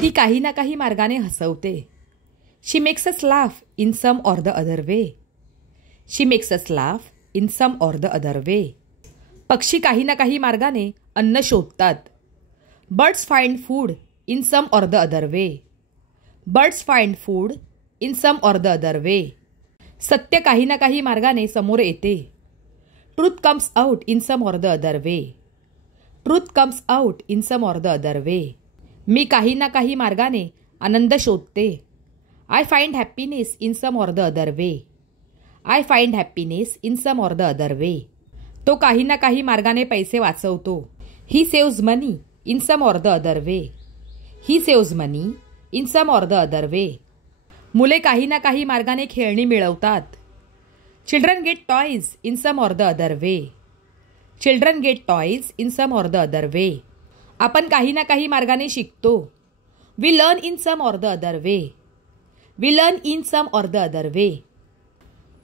ती काही ना काही मार्गाने हसवते. She makes us laugh in some or the other way. She makes us laugh in some or the other way. पक्षी काही ना काही मार्गाने अन्न शोधतात. Birds find food in some or the other way. Birds find food in some or the other way. सत्य काही ना काही मार्गाने समोर येते. Truth comes out in some or the other way. Truth comes out in some or the other way. मी काही ना काही मार्गाने आनंद शोधते. I find happiness in some or the other way. I find happiness in some or the other way. तो काही ना काही मार्गाने पैसे वाचवतो. He saves money in some or the other way. He saves money in some or the other way. मुले काही ना काही मार्गाने खेळणी मिळवतात. Children get toys in some or the other way. Children get toys in some or the other way. आपण काही ना काही मार्गाने शिकतो. We learn in some or the other way. We learn in some or the other way.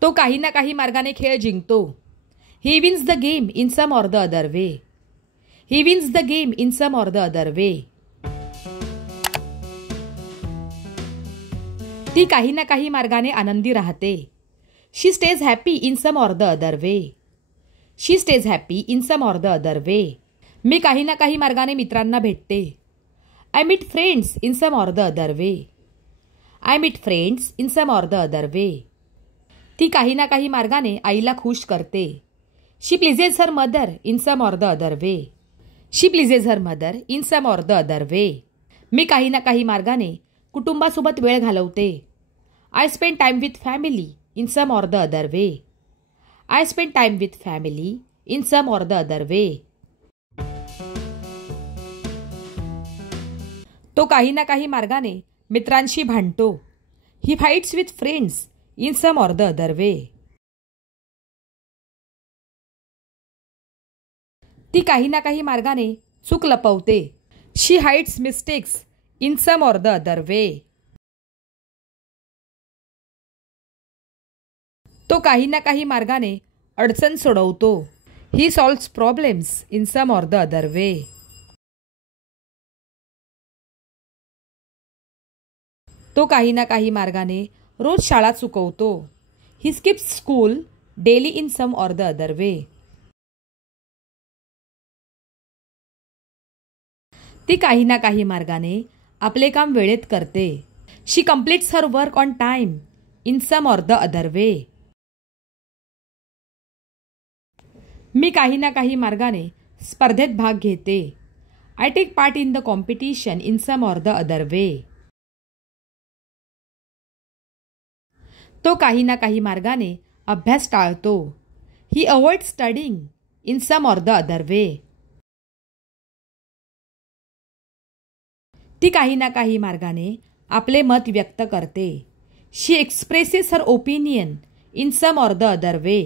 तो काही ना काही मार्गाने खेळ जिंकतो. He wins the game in some or the other way. He wins the game in some or the other way. ती काही ना काही मार्गाने आनंदी राहते. She stays happy in some or the other way. She stays happy in some or the other way. मी काही ना काही मार्गाने मित्रांना भेटते. I meet friends in some or the other way. I meet friends in some or the other way. ती काही ना काही मार्गाने आईला खुश करते. She pleases her mother in some or the other way. She pleases her mother in some or the other way. मी काही ना काही मार्गाने कुटुंबासोबत वेळ घालवते. I spend time with family in some or the other way. I spend time with family in some or the other way. तो काही ना काही मार्गाने मित्रांशी भांडतो. He fights with friends in some or the other way. ती काही ना काही मार्गाने चूक लपवते. She hides mistakes in some or the other way. तो काही ना काही मार्गाने अडचण सोडवतो. He solves problems in some or the other way. तो काही ना काही मार्गाने रोज शाळा चुकवतो. He skips school daily in some or the other way. ती काही ना काही मार्गाने आपले काम वेळेत करते. She completes her work on time in some or the other way. मी काही ना काही मार्गाने स्पर्धेत भाग घेते. I take part in the competition in some or the other way. तो काही ना काही मार्गाने अभ्यास टाळतो. He avoid studying in some or the other way. ती काही ना काही मार्गाने आपले मत व्यक्त करते. She expresses her opinion in some or the other way.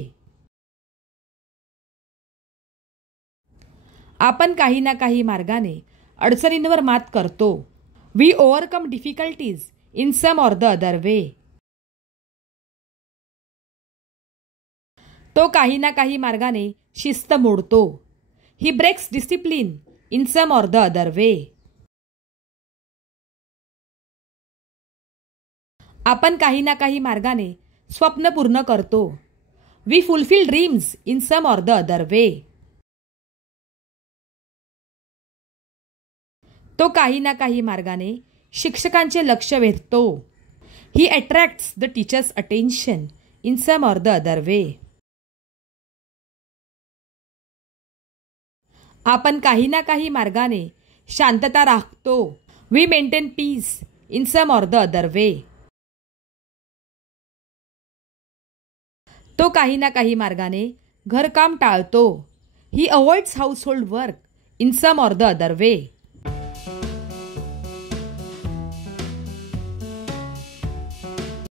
आपण काही ना काही मार्गाने अडचणींवर मात करतो. We overcome difficulties in some or the other way. तो काही ना काही मार्गाने शिस्त मोडतो. He breaks discipline in some or the other way. आपण काही ना काही मार्गाने स्वप्न पूर्ण करतो. We fulfil dreams in some or the other way. तो काही ना काही मार्गाने शिक्षकांचे लक्ष वेधतो. He attracts the teachers attention in some or the other way. आपण काही ना काही मार्गाने शांतता राखतो. We maintain peace in some or the other way. तो काही ना काही मार्गाने घरकाम टाळतो. He avoids household work in some or the other way.